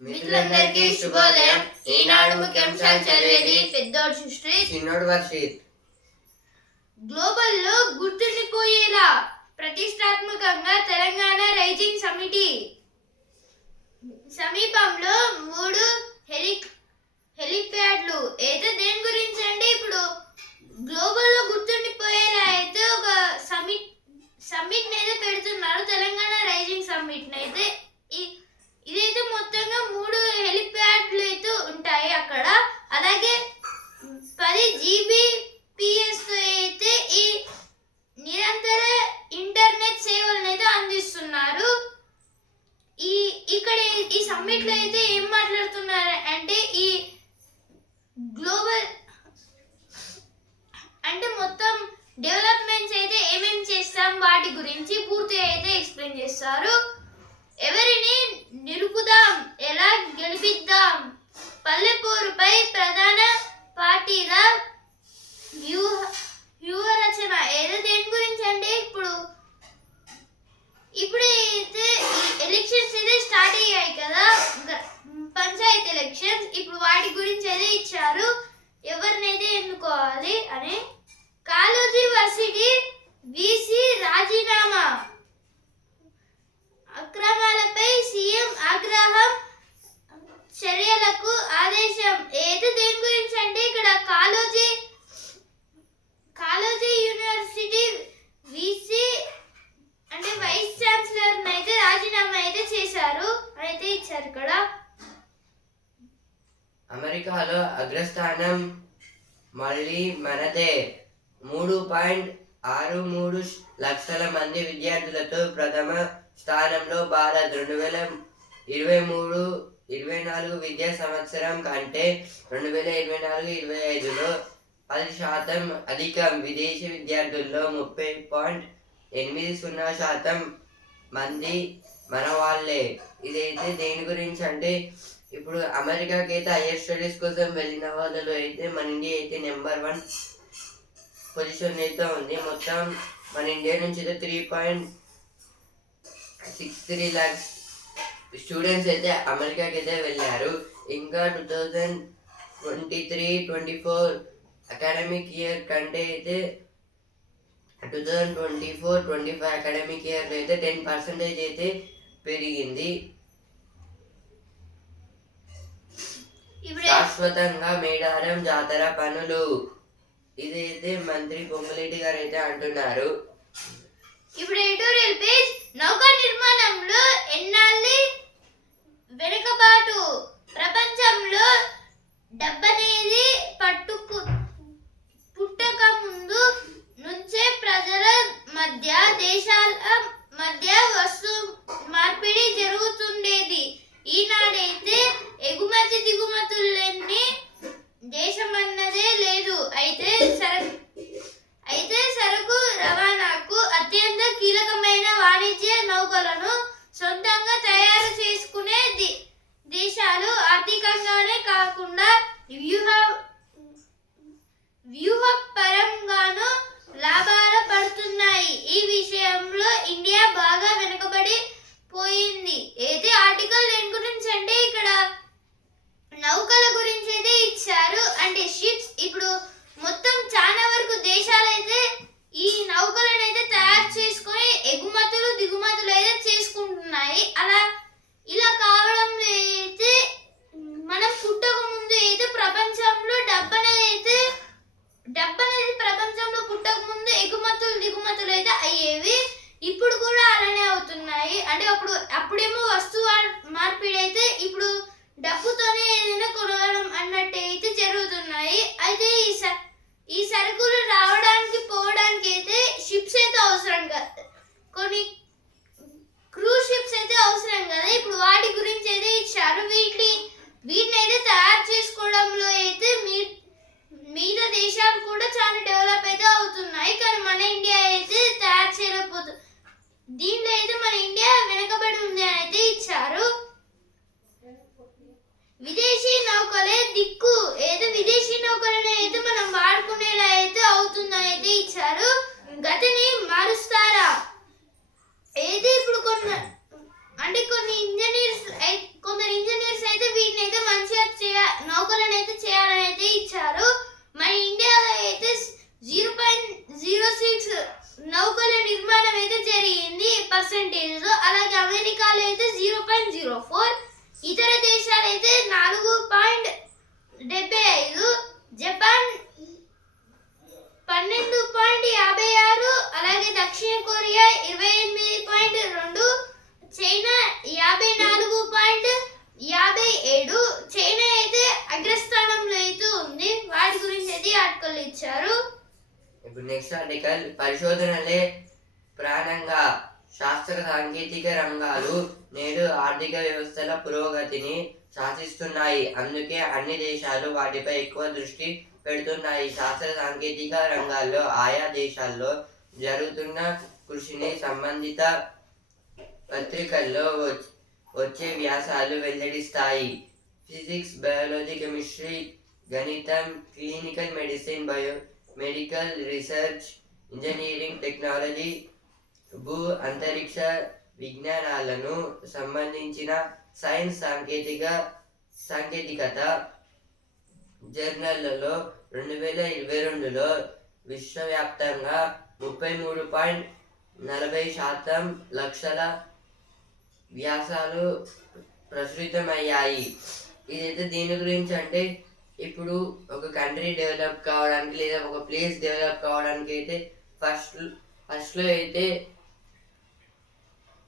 మిత్రులందరికీ శుభోదయం. ఈనాడు ముఖ్యాంశాలు చదివేది పెద్దోడు సృష్టి. చిన్నోడు వర్షిత్. గ్లోబల్లో గుర్తుండిపోయేలా ప్రతిష్టాత్మకంగా తెలంగాణ రైజింగ్ సమితి. సమీపంలో మూడు హెలి హెలిప్యాడ్లు. అయితే దేని గురించి అంటే ఇప్పుడు? గ్లోబల్లో గుర్తుండిపోయేలా అయితే ఒక సమిట్ సమ్మిట్ అయితే పెడుతున్నారు తెలంగాణ రైజింగ్ సమ్మిట్ అయితే ఇదైతే మొత్తంగా మూడు హెలిప్యాడ్లు అయితే ఉంటాయి అక్కడ అలాగే పది జీబీపీఎస్ అయితే ఈ నిరంతర ఇంటర్నెట్ సేవలను అయితే అందిస్తున్నారు ఈ ఇక్కడ ఈ- ఈ సమ్మిట్లో అయితే ఏం మాట్లాడుతున్నారు అంటే ఈ గ్లోబల్ అంటే మొత్తం డెవలప్మెంట్స్ అయితే ఏమేం చేస్తాం వాటి గురించి పూర్తిగా అయితే ఎక్స్ప్లెయిన్ చేస్తారు ఎవరిని నిలుపుదాం ఎలా గెలిపిద్దాం పల్లెపూరుపై ప్రధాన పార్టీల వ్యూహ వ్యూహ రచన ఏదో దేని గురించి అంటే ఇప్పుడు ఇప్పుడు అయితే ఎలక్షన్స్ అయితే స్టార్ట్ అయ్యాయి కదా పంచాయతీ ఎలక్షన్స్ ఇప్పుడు వాటి గురించి అయితే ఇచ్చారు ఎవరినైతే ఎన్నుకోవాలి అని కాలోజీ వర్సిటీ బీసీ రాజీనామా అక్రమాలపై సీఎం ఆగ్రహం చర్యలకు ఆదేశం ఏది దేని గురించి అంటే ఇక్కడ కాలోజీ కాలోజీ యూనివర్సిటీ వీసీ అంటే వైస్ ఛాన్సలర్ అయితే రాజీనామా అయితే చేశారు అయితే ఇచ్చారు ఇక్కడ అమెరికాలో అగ్రస్థానం మళ్ళీ మనదే మూడు పాయింట్ ఆరు మూడు లక్షల మంది విద్యార్థులతో ప్రథమ స్థానంలో భారత్ రెండు వేల ఇరవై మూడు ఇరవై నాలుగు విద్యా సంవత్సరం కంటే రెండు వేల ఇరవై నాలుగు ఇరవై ఐదులో పది శాతం అధికం విదేశీ విద్యార్థుల్లో ముప్పై పాయింట్ ఎనిమిది సున్నా శాతం మంది మన వాళ్ళే ఇదైతే దేని గురించి అంటే ఇప్పుడు అమెరికాకి అయితే హైయర్ స్టడీస్ కోసం వెళ్ళిన వాళ్ళలో అయితే మన ఇండియా అయితే నెంబర్ వన్ పొజిషన్ అయితే ఉంది. మొత్తం మన ఇండియా నుంచి అయితే three point six three lakhs students అయితే అమెరికాకి అయితే వెళ్ళారు ఇంకా two thousand twenty three twenty four academic year కంటే అయితే two thousand twenty four twenty five academic ఇయర్లో అయితే టెన్ పర్సెంటేజ్ అయితే పెరిగింది శాశ్వతంగా మేడారం జాతర పనులు ఇదైతే మంత్రి పొంగులేటి గారు అయితే అంటున్నారు ఇప్పుడు ఎడిటోరియల్ పేజ్ నౌక నిర్మాణంలో ఎన్నాళ్ళు りあら అంటే కొన్ని ఇంజనీర్స్ కొందరు ఇంజనీర్స్ అయితే వీటిని అయితే మంచిగా చేయాలి నౌకలనైతే చేయాలని అయితే ఇచ్చారు. మన ఇండియాలో అయితే జీరో పాయింట్ జీరో సిక్స్ నౌకల నిర్మాణం అయితే జరిగింది పర్సంటేజ్ అలాగే అమెరికాలో అయితే జీరో పాయింట్ జీరో ఫోర్ ఇతర దేశాలు అయితే నాలుగు పాయింట్ డెబ్బై ఐదు జపాన్ పన్నెండు పాయింట్ యాభై ఆరు అలాగే దక్షిణ కొరియా ఇరవై ఎనిమిది పాయింట్ రెండు చైనా యాభై నాలుగు పాయింట్ యాభై ఏడు చైనా అయితే అగ్రస్థానంలో అయితే ఉంది వాటి గురించి అయితే ఆర్టికల్ ఇచ్చారు ఇప్పుడు నెక్స్ట్ ఆర్టికల్ పరిశోధనలే ప్రాణంగా శాస్త్ర సాంకేతిక రంగాలు నేడు ఆర్థిక వ్యవస్థల పురోగతిని శాసిస్తున్నాయి అందుకే అన్ని దేశాలు వాటిపై ఎక్కువ దృష్టి పెడుతున్నాయి. శాస్త్ర సాంకేతిక రంగాల్లో ఆయా దేశాల్లో జరుగుతున్న కృషిని సంబంధిత పత్రికల్లో వచ్చే వ్యాసాలు వెల్లడిస్తాయి. ఫిజిక్స్ బయాలజీ కెమిస్ట్రీ గణితం clinical medicine bio medical research engineering technology భూ అంతరిక్ష విజ్ఞానాలను సంబంధించిన సైన్స్ సాంకేతిక సాంకేతికత జర్నళ్ళలో రెండు వేల ఇరవై రెండులో విశ్వవ్యాప్తంగా ముప్పై మూడు పాయింట్ నలభై శాతం లక్షల వ్యాసాలు ప్రచురితమయ్యాయి. ఇదైతే దీని గురించి అంటే ఇప్పుడు ఒక కంట్రీ డెవలప్ కావడానికి లేదా ఒక ప్లేస్ డెవలప్ కావడానికి అయితే ఫస్ట్ ఫస్ట్లో అయితే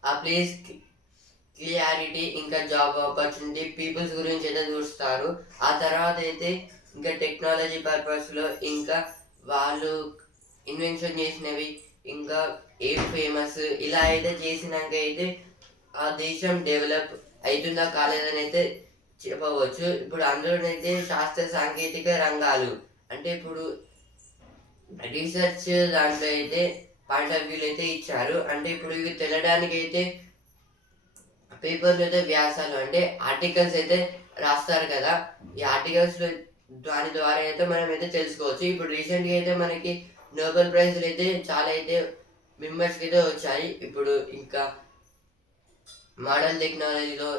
ఆ ప్లేస్ క్లియారిటీ ఇంకా జాబ్ ఆపర్చునిటీ పీపుల్స్ గురించి అయితే చూస్తారు. ఆ తర్వాత అయితే ఇంకా టెక్నాలజీ పర్పస్లో ఇంకా వాళ్ళు ఇన్వెన్షన్ చేసినవి ఇంకా ఏం ఫేమస్ ఇలా అయితే చేసినాక అయితే ఆ దేశం డెవలప్ అవుతుందా కాలేదని అయితే చెప్పవచ్చు. ఇప్పుడు అందులోనైతే శాస్త్ర సాంకేతిక రంగాలు. అంటే ఇప్పుడు రీసెర్చ్ దాంట్లో అయితే పాయింట్ ఆఫ్ వ్యూలు అయితే ఇచ్చారు. అంటే ఇప్పుడు ఇవి తెలడానికి అయితే పేపర్లు అయితే వ్యాసాలు. అంటే ఆర్టికల్స్ అయితే రాస్తారు కదా. ఈ ఆర్టికల్స్ దాని ద్వారా అయితే మనం అయితే తెలుసుకోవచ్చు. ఇప్పుడు రీసెంట్గా అయితే మనకి నోబెల్ ప్రైజ్లు అయితే చాలా అయితే మెంబర్స్కి అయితే వచ్చాయి. ఇప్పుడు ఇంకా మోడల్ టెక్నాలజీలో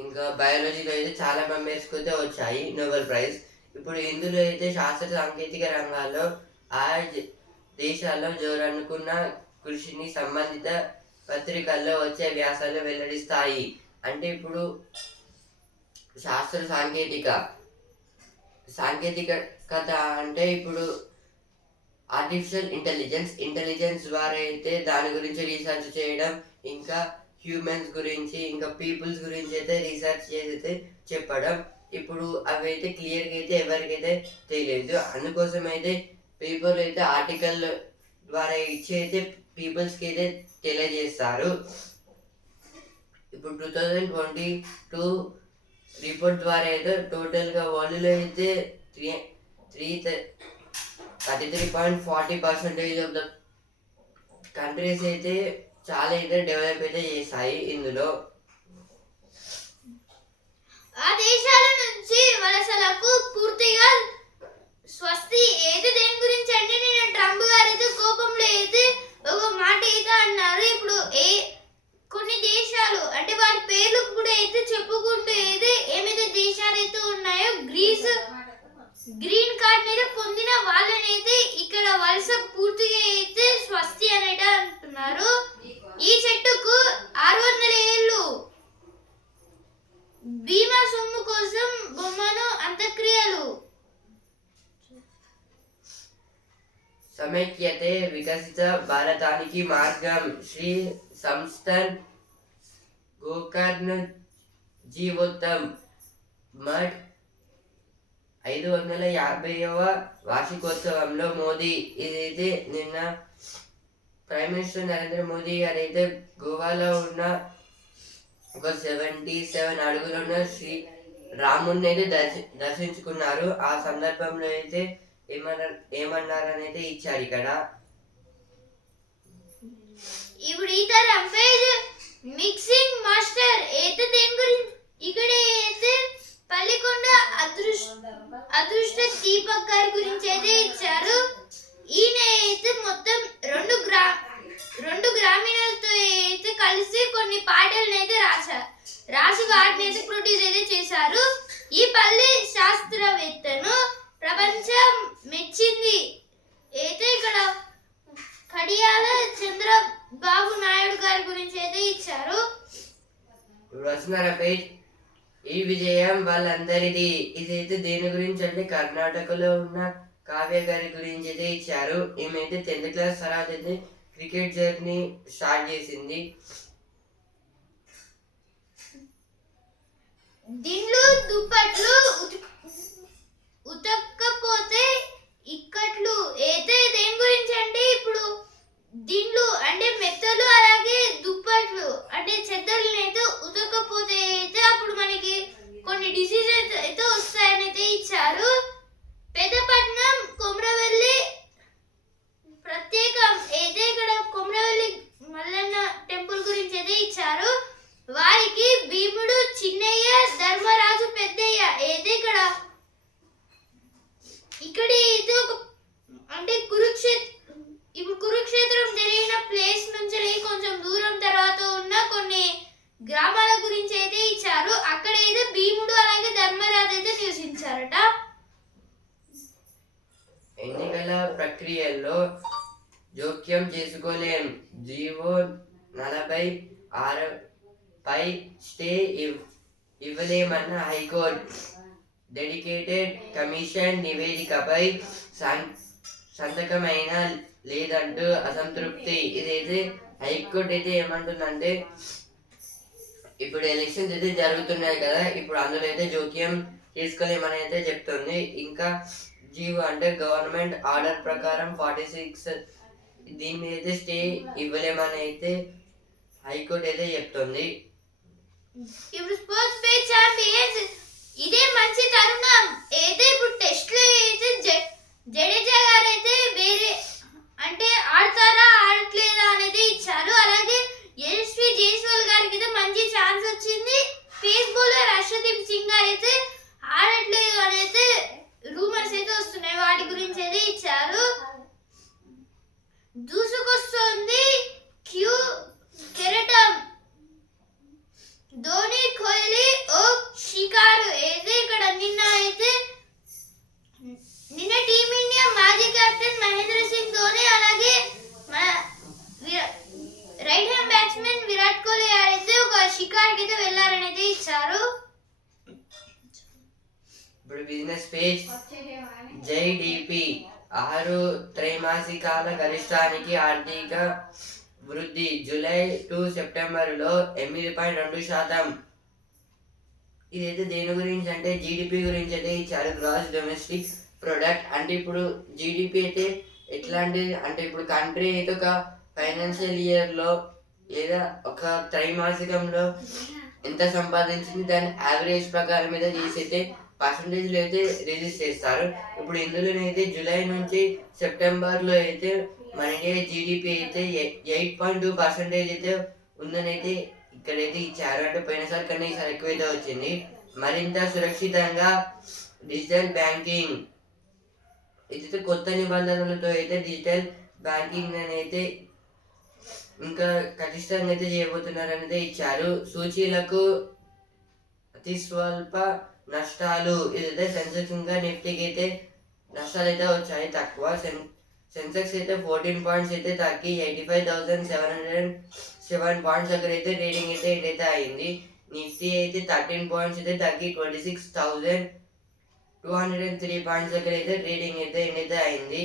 ఇంకా బయాలజీలో అయితే చాలా మెంబర్స్కి అయితే వచ్చాయి నోబెల్ ప్రైజ్ ఇప్పుడు ఇందులో అయితే శాస్త్ర సాంకేతిక రంగాల్లో ఆ దేశాల్లో జోరనుకున్న కృషిని సంబంధిత పత్రికల్లో వచ్చే వ్యాసాలు వెల్లడిస్తాయి. అంటే ఇప్పుడు శాస్త్ర సాంకేతిక సాంకేతికత అంటే ఇప్పుడు ఆర్టిఫిషియల్ ఇంటెలిజెన్స్ ఇంటెలిజెన్స్ ద్వారా అయితే దాని గురించి రీసెర్చ్ చేయడం ఇంకా హ్యూమన్స్ గురించి ఇంకా పీపుల్స్ గురించి అయితే రీసెర్చ్ చేసి అయితే చెప్పడం. ఇప్పుడు అవి అయితే క్లియర్గా అయితే ఎవరికైతే తెలియదు. అందుకోసం అయితే పీపుల్ అయితే ఆర్టికల్ ద్వారా ఇచ్చి అయితే పీపుల్స్కి అయితే తెలియజేస్తారు. ఇప్పుడు two thousand twenty two report ద్వారా అయితే టోటల్గా వరల్డ్లో అయితే three three thirty three point forty percentage of the countries అయితే చాలా అయితే డెవలప్ అయితే చేశాయి. ఇందులో ఆ దేశాల నుంచి వలసలకు పూర్తిగా స్వస్తి ఏది? దేని గురించి అంటే నేను ట్రంప్ గారు అయితే కోపంలో అయితే ఒక మాట అయితే అన్నారు. ఇప్పుడు ఏ కొన్ని దేశాలు అంటే వాటి పేర్లు కూడా అయితే చెప్పుకుంటూ అయితే ఏమైతే దేశాలు అయితే ఉన్నాయో గ్రీస్ గ్రీన్ కార్డ్ అయితే పొందిన వాళ్ళనైతే ఇక్కడ వలస పూర్తిగా అయితే స్వస్తి అనేది అంటున్నారు ఈ చెట్టుకు ఆరు వందల ఏళ్ళు బీమా సొమ్ము కోసం బొమ్మను అంత్యక్రియలు సమైక్యతే వికసిత భారతానికి మార్గం శ్రీ సంస్థన్ గోకర్ణ జీవోత్తం మఠ్ ఐదు వందల యాభైవ వార్షికోత్సవంలో మోదీ ఇదైతే నిన్న ప్రైమ్ మినిస్టర్ నరేంద్ర మోదీ గారు అయితే గోవాలో ఉన్న ఒక సెవెంటీ సెవెన్ అడుగులో ఉన్న శ్రీ రాముడిని అయితే దర్శి దర్శించుకున్నారు. ఆ సందర్భంలో అయితే ఏమన్నారు ఏమన్నారని ఇచ్చారు ఇక్కడ. ఇప్పుడు ఇతర పేజ్ మిక్సింగ్ మాస్టర్ అయితే దేని గురించి ఇక్కడ అయితే పల్లికొండ అదృష్ట అదృష్ట దీపక్ గారి గురించి అయితే ఇచ్చారు. ఈయన అయితే మొత్తం రెండు గ్రా రెండు గ్రామీణులతో అయితే కలిసి కొన్ని పాటలను అయితే రాశారు రాసి వాటిని అయితే ప్రొడ్యూస్ అయితే చేశారు. ఈ పల్లి శాస్త్రవేత్తను ప్రపంచం మెచ్చింది. అయితే ఇక్కడ కడియాల చంద్రబాబు నాయుడు గారి గురించి అయితే ఇచ్చారు. ఇప్పుడు వస్తున్నారా పేజ్. ఈ విజయం వాళ్ళందరిది. ఇదైతే దేని గురించి అంటే కర్ణాటకలో ఉన్న కావ్య గారి గురించి అయితే ఇచ్చారు. ఈమె టెన్త్ క్లాస్ తర్వాత అయితే క్రికెట్ జర్నీ స్టార్ట్ చేసింది. దిండ్లు దుప్పట్లు ఉతక్కపోతే ఇక్కట్లు అయితే దేని గురించి అంటే ఇప్పుడు? దీంట్లో అంటే మెత్తలు అలాగే దుప్పట్లు అంటే చెద్దలు అయితే ఉతకపోతే అయితే అప్పుడు మనకి కొన్ని డిసీజెస్ అయితే వస్తాయని అయితే ఇచ్చారు. పెద్దపట్నం కొమరవెల్లి ప్రత్యేకం అయితే ఇక్కడ కొమరవెల్లి మల్లన్న టెంపుల్ గురించి అయితే ఇచ్చారు వారికి భీముడు చిన్నయ్య ధర్మరాజు పెద్దయ్య అయితే ఇక్కడ ఇక్కడ ఇది ఒక అంటే కురుక్షేత్ర ఇప్పుడు కురుక్షేత్రం జరిగిన ప్లేస్ నుంచి కొంచెం దూరం తర్వాత ఉన్న కొన్ని గ్రామాల గురించి అయితే ఇచ్చారు అక్కడ అయితే భీముడు అలాగే ధర్మరాజు అయితే నివసించారట ఎన్నికల ప్రక్రియల్లో జోక్యం చేసుకోలేం. జీవో నలభై ఆరు పై స్టే ఇవ్- ఇవ్వలేమన్న హైకోర్టు. డెడికేటెడ్ కమిషన్ నివేదికపై సంతకమైన లేదంటూ అసంతృప్తి. ఇదైతే హైకోర్టు అయితే ఏమంటుందంటే ఇప్పుడు ఎలక్షన్స్ అయితే జరుగుతున్నాయి కదా ఇప్పుడు అందులో అయితే జోక్యం తీసుకోలేమని అయితే చెప్తుంది. ఇంకా జీవో అంటే గవర్నమెంట్ ఆర్డర్ ప్రకారం ఫార్టీ సిక్స్ దీని మీద అయితే స్టే ఇవ్వలేమని అయితే హైకోర్టు అయితే చెప్తుంది. ఇప్పుడు స్పోర్ట్స్ పే ఛాంపియన్స్ ఇదే మంచి తరుణం. అయితే ఇప్పుడు టెస్ట్లో అయితే జ- జడేజా గారు అయితే వేరే అంటే ఆడతారా ఆడట్లేదా అనేది ఇచ్చారు. అలాగే యశస్వి జైస్వాల్ గారికి అయితే మంచి ఛాన్స్ వచ్చింది. పేస్ బౌలర్ హర్షదీప్ సింగ్ గారు అయితే ఆడట్లేదు అని అయితే రూమర్స్ అయితే వస్తున్నాయి. వాటి గురించి అయితే ఇచ్చారు. Дуже మాసికాల గరిష్టానికి ఆర్థిక వృద్ధి. జూలై టు సెప్టెంబర్లో ఎనిమిది పాయింట్ రెండు శాతం. ఇదైతే దేని గురించి అంటే జీడిపి గురించి అయితే ఇచ్చారు గ్రాస్ డొమెస్టిక్ ప్రొడక్ట్. అంటే ఇప్పుడు జీడిపి అయితే ఎట్లాంటిది అంటే ఇప్పుడు కంట్రీ అయితే ఒక ఫైనాన్షియల్ ఇయర్లో లేదా ఒక త్రైమాసికంలో ఎంత సంపాదించింది దాని యావరేజ్ ప్రకారం మీద చేసైతే పర్సంటేజ్లో అయితే రిలీజ్ చేస్తారు. ఇప్పుడు ఇందులోనైతే జూలై నుంచి సెప్టెంబర్లో అయితే మన ఇండియా జీడిపి అయితే ఎయిట్ పాయింట్ టూ పర్సెంటేజ్ అయితే ఉందని అయితే ఇక్కడైతే ఇచ్చారు. అంటే పోయినసారి కన్నా ఈసారి ఎక్కువైతే వచ్చింది. మరింత సురక్షితంగా డిజిటల్ బ్యాంకింగ్ ఇదైతే కొత్త నిబంధనలతో అయితే డిజిటల్ బ్యాంకింగ్ అని అయితే ఇంకా ఖచ్చితంగా అయితే చేయబోతున్నారని అయితే ఇచ్చారు. సూచీలకు అతి స్వల్ప నష్టాలు ఇదైతే సెన్సెక్స్ ఇంకా నిఫ్టీకి అయితే నష్టాలు అయితే వచ్చాయి తక్కువ. సెన్ సెన్సెక్స్ అయితే ఫోర్టీన్ పాయింట్స్ అయితే తగ్గి eighty five thousand seven hundred seven points దగ్గర అయితే రీడింగ్ అయితే ఇదైతే అయింది. నిఫ్టీ అయితే థర్టీన్ పాయింట్స్ అయితే తగ్గి twenty six thousand two hundred and three points దగ్గర అయితే రీడింగ్ అయితే అయితే అయింది.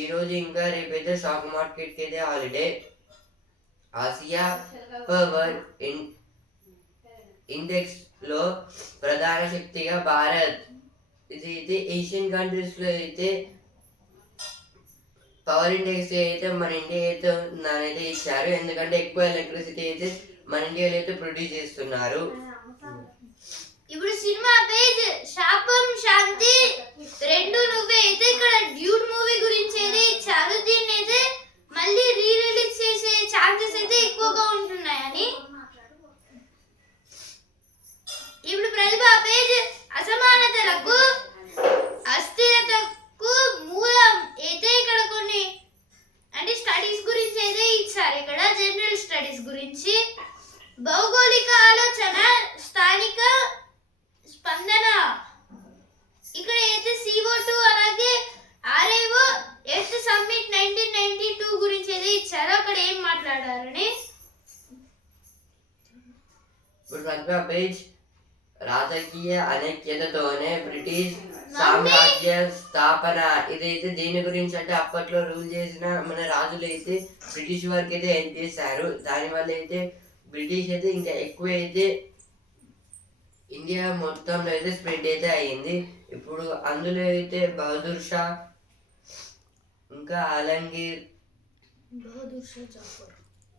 ఈ రోజు ఇంకా రేపైతే స్టాక్ మార్కెట్కి అయితే holiday Asia power in index లో ప్రధాన శక్తిగా భారత్. ఇది అయితే ఏషియన్ కంట్రీస్లో అయితే పవర్ ఇండెక్స్ అయితే మన ఇండియా అయితే నానైతే ఇచ్చారు. ఎందుకంటే ఎక్కువ ఎలక్ట్రిసిటీ అయితే మన ఇండియాలో అయితే ప్రొడ్యూస్ చేస్తున్నారు. ఇప్పుడు సినిమా పేజ్ శాపం శాంతి రెండు నువ్వే అయితే ఇక్కడ డ్యూడ్ మూవీ గురించి అయితే ఇచ్చారు. దీన్ని అయితే మళ్ళీ రీ రిలీజ్ చేసే ఛాన్సెస్ అయితే ఎక్కువగా ఉంటున్నాయని ఇప్పుడు ప్రతిభ పేజ్ అసమానతలకు అస్థిరతకు మూలం అయితే ఇక్కడ కొన్ని అంటే స్టడీస్ గురించి అయితే ఇచ్చారు ఇక్కడ జనరల్ స్టడీస్ గురించి భౌగోళిక ఆలోచన స్థానిక ఇప్పుడు ప్రతిభ పేజ్ రాజకీయ అనైక్యతతోనే బ్రిటిష్ సామ్రాజ్య స్థాపన ఇదైతే దేని గురించి అంటే అప్పట్లో రూల్ చేసిన మన రాజులు అయితే బ్రిటిష్ వారికి అయితే హెల్ప్ చేశారు? దానివల్ల అయితే బ్రిటిష్ అయితే ఇంకా ఎక్కువ అయితే ఇండియా మొత్తంలో అయితే స్ప్రెడ్ అయితే అయ్యింది. ఇప్పుడు అందులో అయితే బహదూర్ షా ఇంకా ఆలంగీర్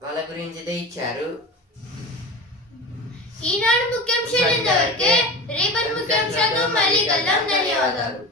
వాళ్ళ గురించి అయితే ఇచ్చారు. ఈనాడు ముఖ్యాంశాలు ఇంతవరకే. రేపటి ముఖ్యాంశాలతో మళ్ళీ కలుద్దాం. ధన్యవాదాలు.